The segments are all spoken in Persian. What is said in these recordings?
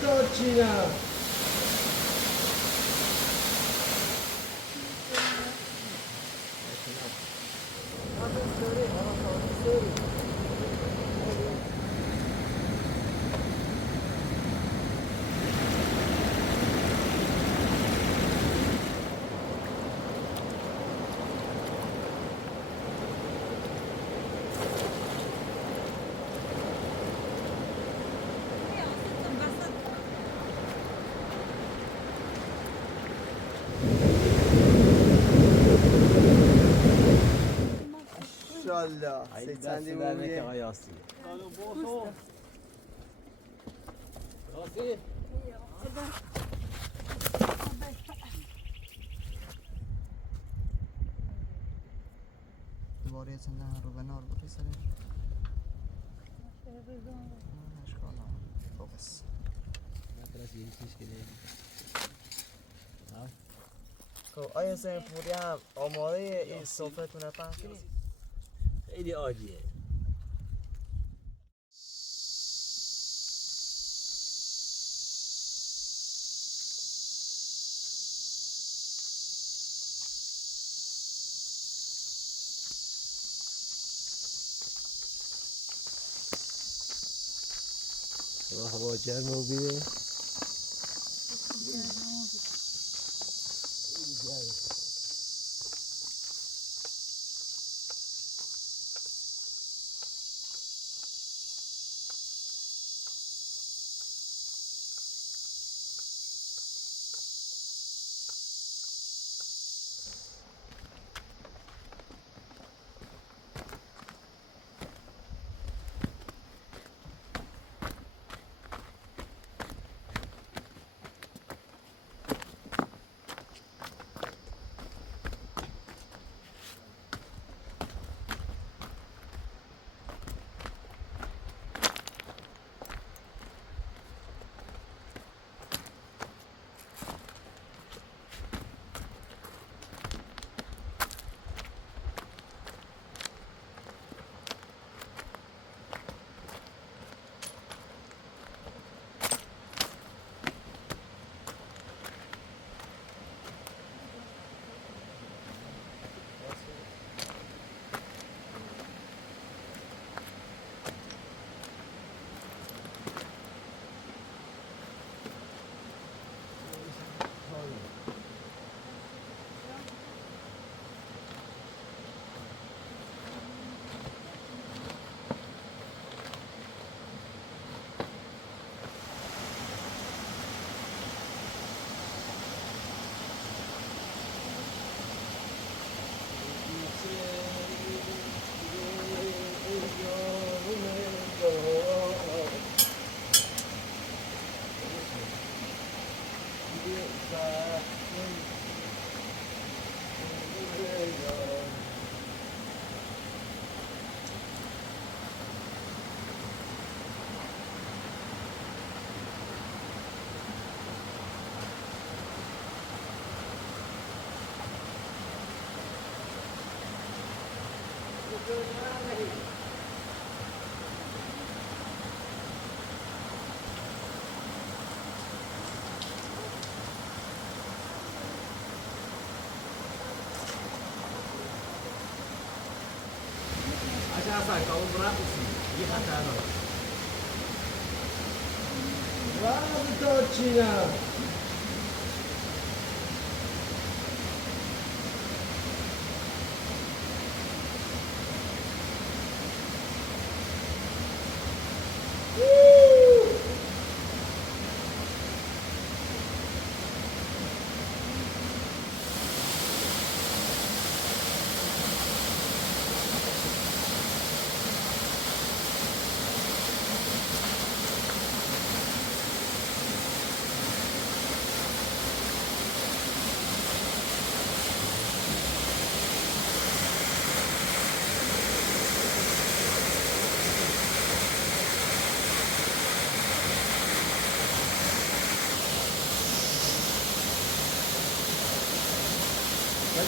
Docina! ماشاءالله سیتندی بویه آیاسی دوباره نه رو بنار بودی سری اشکال نداره بس آیا سین پوری هم آماده این صحبتونه پهن کنید؟ خیلی عالیه هوا گرم و بیره sai, kamu berapa sih? Iya kata Bravo Docina!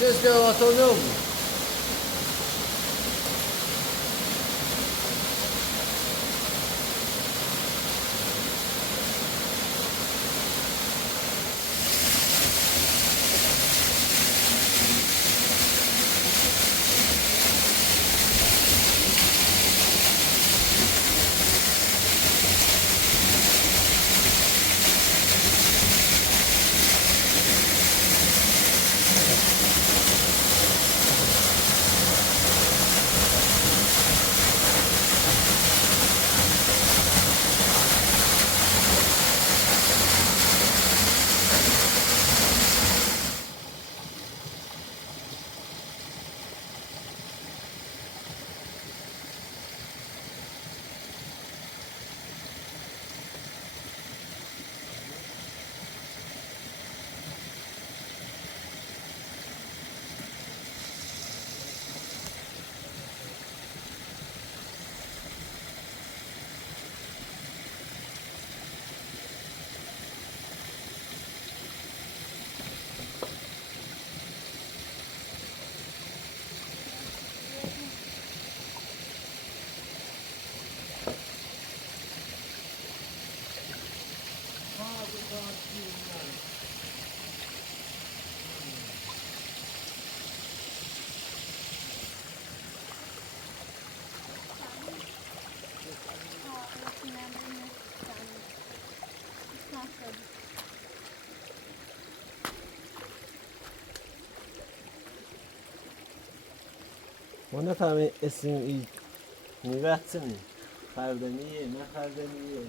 Jest autonomo. ما نفهمه اسم این میوقتنی خردنیه نه خردنیه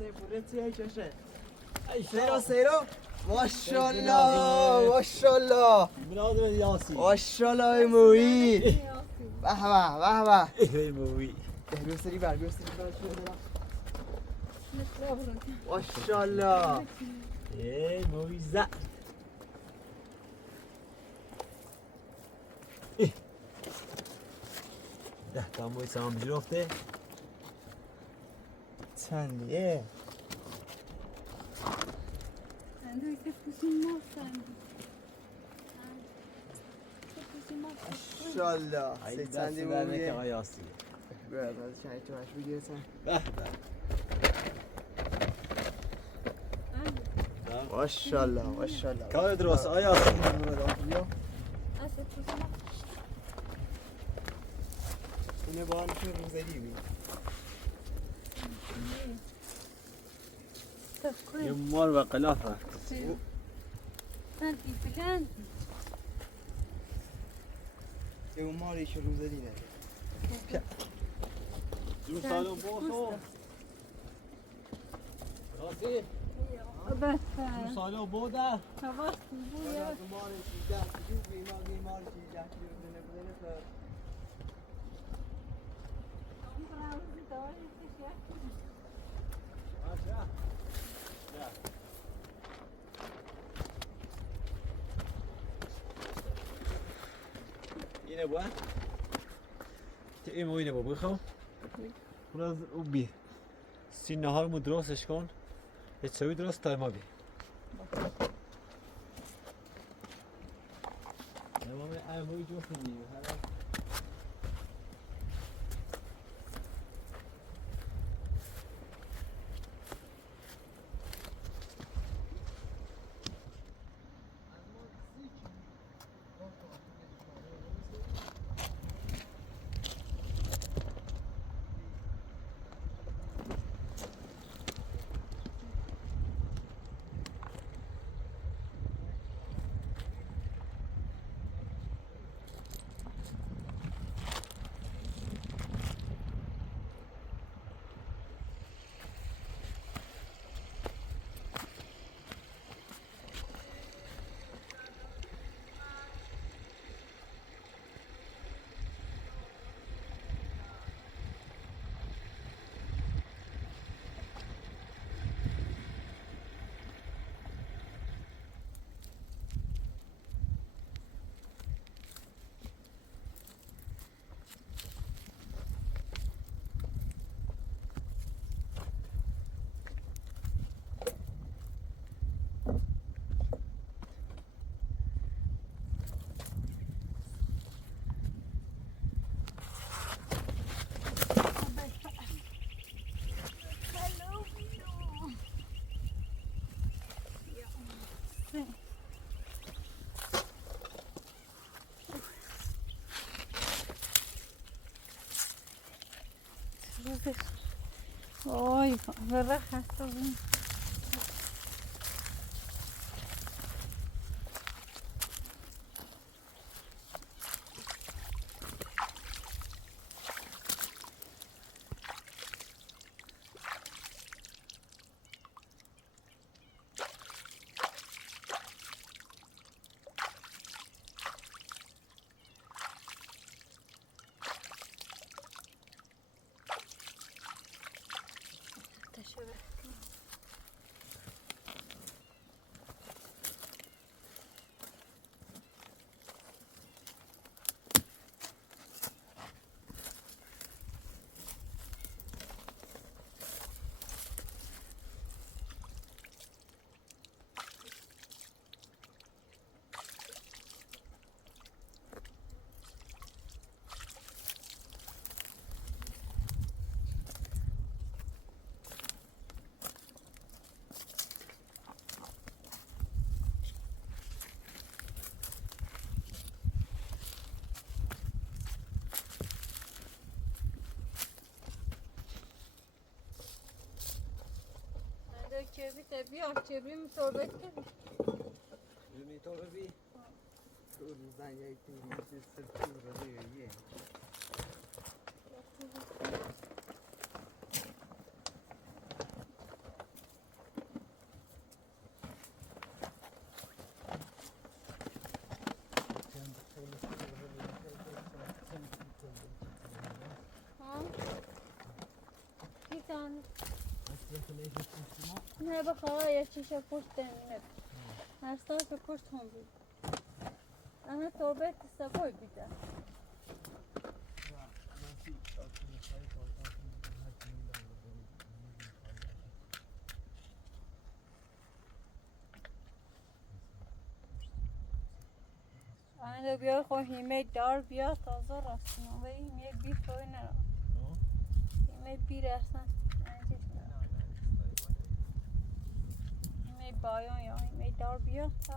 آیسه پورتی ای چشه سیرا سیرا ماشاءالله ماشاءالله برادر یاسی ماشاءالله ای مویی به به ای موی بیا سری بر ماشاءالله ای موی زد ده تا موی سلام جرفته چندیه ماشاءالله ای سی دست چندی در نکه مویه آیاسی بیا از چند تو هش بگیرسن به ماشاءالله ماشاءالله کار درست آیاسی اینه با هم که روزدی بید یه مار و قلافه یه اون ماری که روزدی نه جون سالم بوسو راستی جون سالم بوده اینه با تو این اینه با بخواه برو او بی سینه ها رو درستش کن یه چوی درست تا ما بی تمام اموی جو خیلی Ой, вверх, چربی تبی چربی مصابت کرد. جونی تو ببی. تو روزن یه تیمی سرچو رزیه. نه بخواه یه چیشه پشت نب نستا که پشت هم بود اما تربت سبای بیده آنه بیا خو هیمه دار بیا تازه راستیم و هیمه بی خوی نرا هیمه بی رستن هیمه بایان یا هیمه دار بیا تا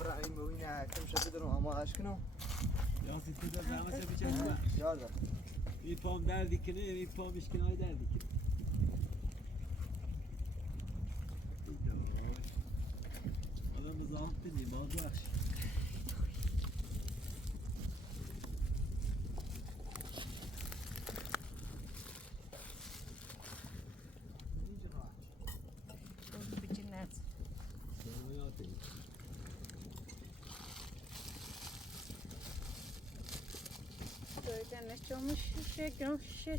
ابراهیم ببینه کم شده درم اما اشکنو یاسی تو در زحمت بچه یاده این پام دردی کنه این پام اشکنای دردی کنه آدم مزاحم کنی باز بخش Çoğumuş şişe, gün şişe.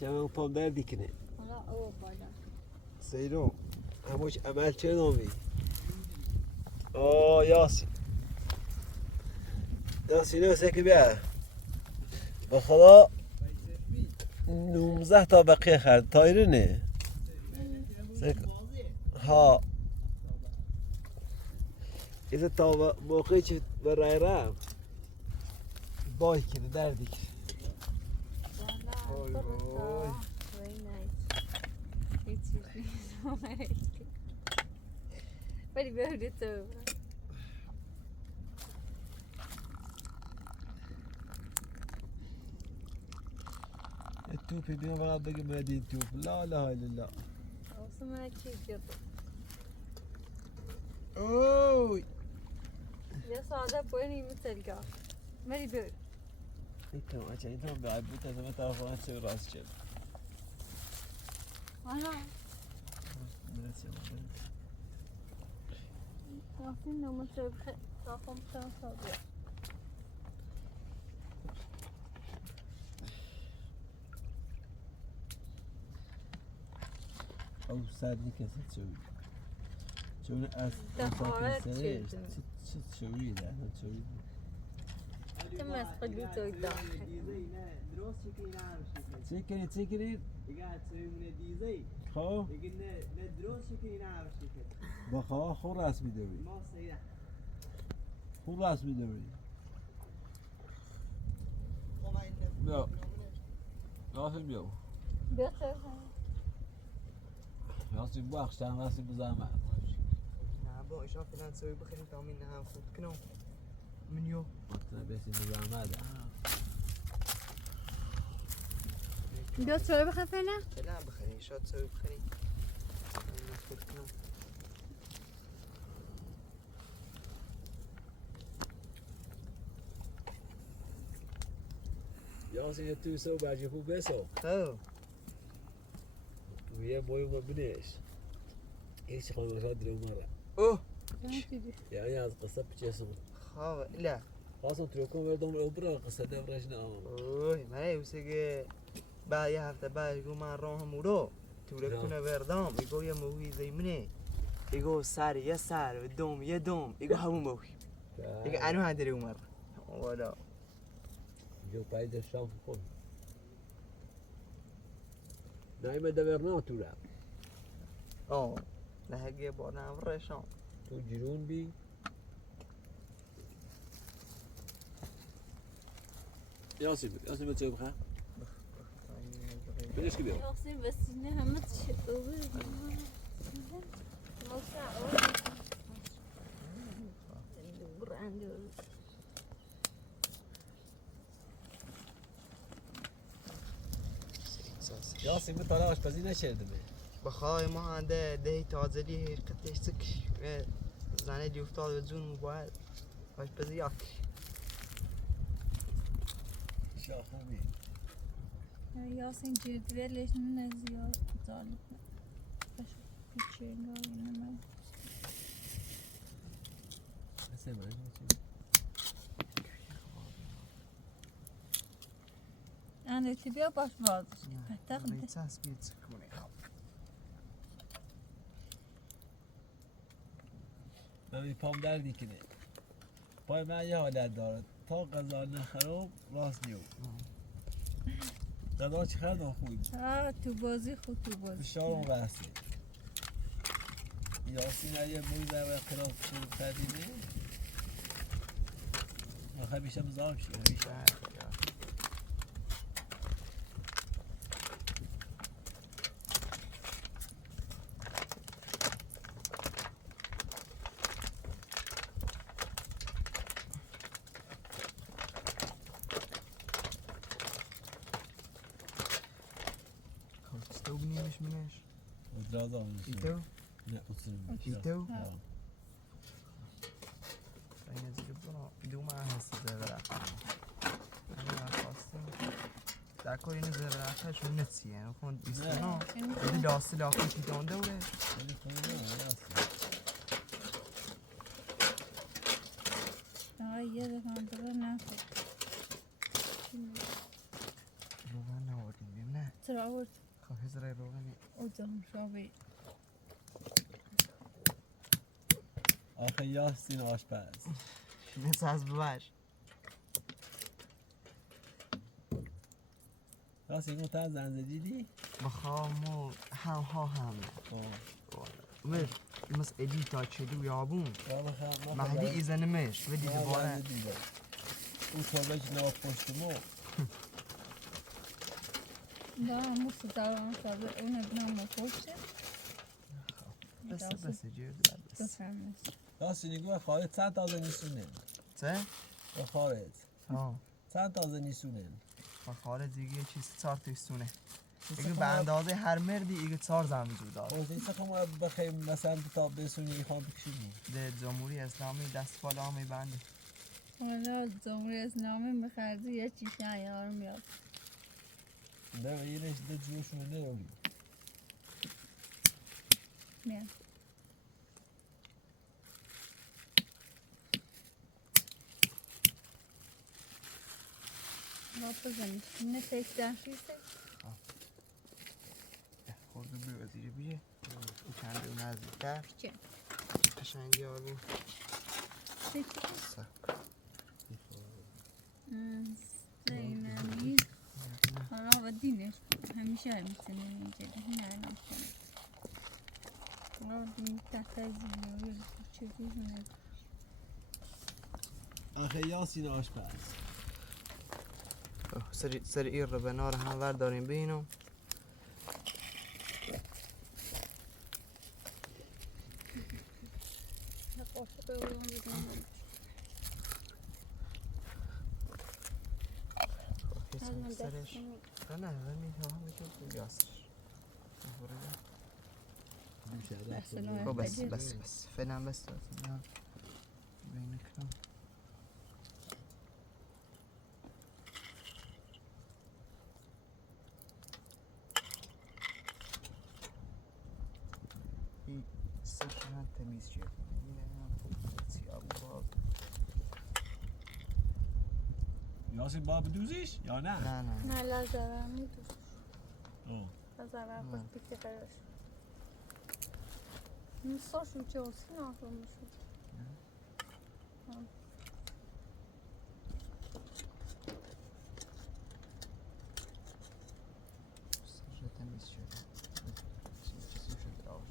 چه پام دردی کنه Ona o bana. سیرو هموش عمل چه نامی آه یاسی یاسی نو سکی بیا به خدا 19 تا بقیه خرد تایره نه ها ایزه تا موقعی که برای رم بای کنه دردی کنه Very nice. It's so nice. Very beautiful. التوفي بيوم غاب بقي مدين توف لا لا الا الله Olsun bana çiğ yapı. اوي Ya sade boyun iyi mi telga? Very good. انتم عشان انتم بعبوتها زي ما تعرفوا تسوي راس جل Ana. Nasıl ne mutlu bir kafam sana sağlıyor. او سادني كيف تسوي تسوي دخالات سرير جدا. تسوي ده احنا تسوي تم اسقلت قدام. تسكري تسكري قاعد تسوي من ديزي خو قلنا ندروس شكلنا نعرف شكل بخوا خو راس بدوي ما صيح خو راس بدوي لا لازم يو Better. راستی بخشتن راستی بزحمت نه با ایشان فلان سوی بخیریم تا همین هم خود کنم من یو مطمئن بیسی بزحمت بیا سوی بخواه فعلا فلان بخیریم ایشان سوی بخیریم همین خود کنم یاسین یه توی سو برجی خوب بسو خب و یه موی ما بنیش هیچ خواهی مشاهد دلو مره اوه یعنی از قصه بچه خب لا خواستم تروکم بردم رو برا قصه دفرش نامم اوه من ایوسه که بعد یه هفته بعد گو من راه همورو توله کنه بردم ایگو یه موهی زیمنه ایگو سر یه سر و دوم یه دوم ایگو همون موهی ایگو انو هندری اومر والا جو پای دشتم خود نایمه دورنا تو را آه نه هگه با نورشان تو جرون بی یاسین به چه بخواه؟ بدش که بیام یاسین بسینه همه چطوره یاسین به طالع آشپزی نکردمه بخوای ما هنده دهی تازلی هرکتش سکش زنه دی افتاد به جون موبایل باش بزی یک شا خوبی یاسین جدولش نه زیاد ظالم باشه پیچه نگاه مثل من انا تبيها باش باز تاخذ میتاس بیت سکونه من پام دردی کنه پای من یه حالت داره تا غذا نخرم راست نیو غذا چی خردم خوبی تو بازی خود تو بازی فشارم بحثی یاسین یه موی در خلاف شروع کردیمه آخه بیشتر مزاهم شد بیشتر تو بنیمش منش ادراز آمون ایتو نه اصلا ایتو این زیر برا دو ماه هستی زبره من خواستم در کار اینو زبره شون نتیه خون ایستانا ایده داسته لاخی که دانده وره خیلی خوبی نه یه دفعه دوباره نخور روغن نوردیم بیم نه چرا آورد خواهی زرای روغنی او جام شابه آخه یاسین آشپز مثل از ببش یاسین اون تا زنزجیلی بخوامو هم ها هم نه مثل ادی تا چلو یابون مهدی ایزنمش ودی دوباره او طالبش ناب پشت مو دارم موسی دارم شابه اون ابنام خوشه بس جیر بس بفهمش یاسین نگوه خارج چند تازه نیسونه چه؟ و خارج ها چند تازه نیسونه خارج دیگه چیز 4 تیستونه اگه به اندازه هر مردی ایگه 4 زن وجود داره اوه دیسه خواهم بخیم مثلا تا بسونی خواه بکشیدی ده جمهوری اسلامی دست بالا می بنده حالا جمهوری اسلامی بخردی یه چیشه ایار میاد ده اینش ده جوشونه نروی میاد با بزنید نه تک دنخیسته خورده بی وزیری بیه او چند دو نزدیکتر چه؟ قشنگی آلو زینمی حالا و دینش همیشه میتونه اینجا نه نمیتونه حالا دین تحت زینوی چیزی هونه آخه یاسین آشپز سر این رو به نار هم ور داریم بینم سرش نه همین همه که یاسر خب بس فعلا بس نه بین کنم این سرشان تمیز شد یاسین با بدوزیش یا نه؟ نه لازم میدوش اوه لازم خوش بیتی قرارش نصاشو جوسی نافر میشود سرش تمیز شد چیزی شد آور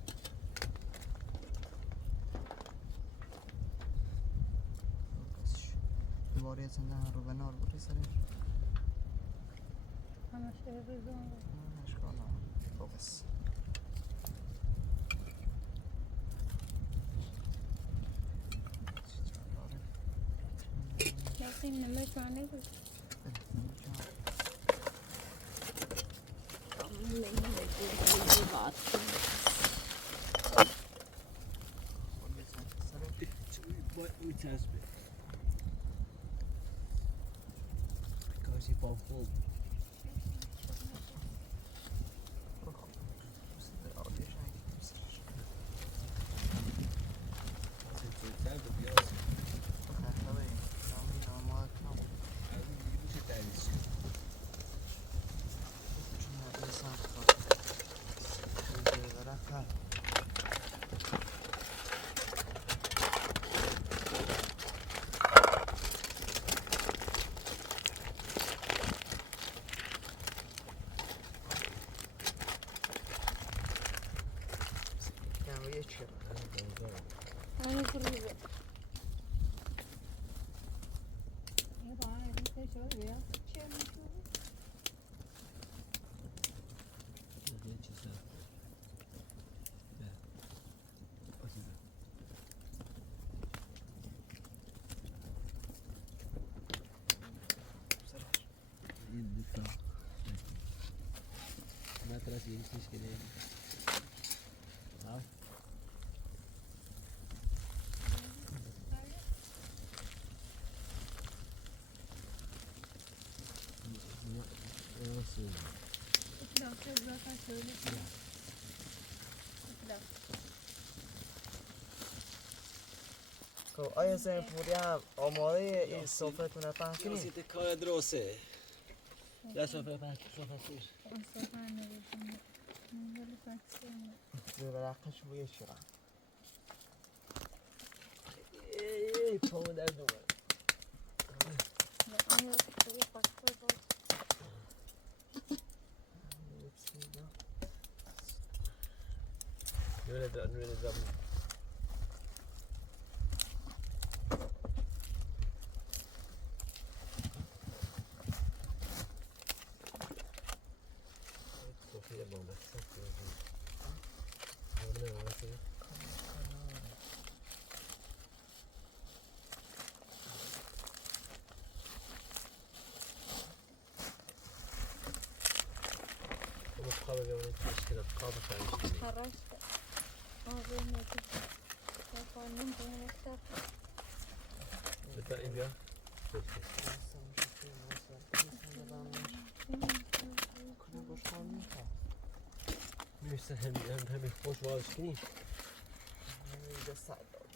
دوباره چند رو به نار بودی سرش همه شهر بزن اشکال خب بس یاسین نمشونه بود میچسبه کاسی با خوب همه فروزه یه بار ریخته شد بیا چه میشود ما تراس يمشيش كده ها خب آیا زن پوری هم آماده این صحبتون رو پهن کنید؟ ياسين تكايا دروسه لا سوف يفهم سوف يصير زیر برقش بوی شیرا ايه فهو در دوباره نولد Sofia bomba, Sofia. Não, assim. Vamos ficar bem onde esquerda, calma, cara, esquerda. خرشت آقای نجیب تفانیم بونه کتاب Está aí, viu? Neyse hem hoş var ki. اینجا سر داد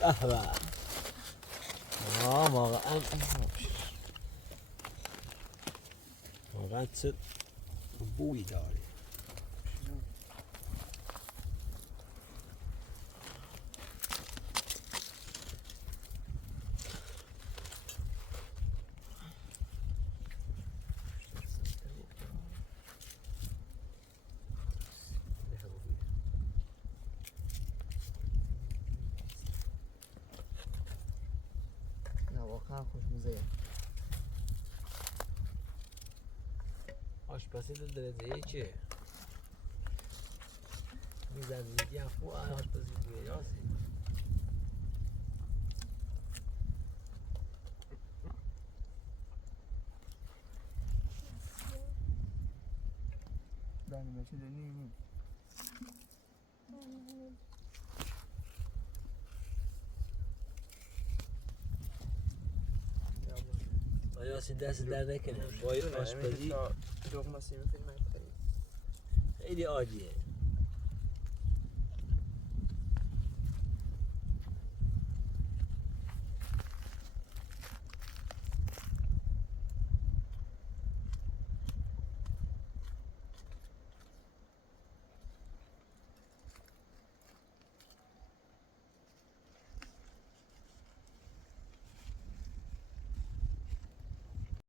قهوه واقعا واقعا چه بویی داره واقعا خوشمزه. آشپزی در درجه چه؟ میزن میگی افو آشپزی دیگه یاسی. دانی میشه دنی. یاسی دست در نکنه. با این آشپزی لقمه سیمه فیلم خیلی. خیلی عالیه.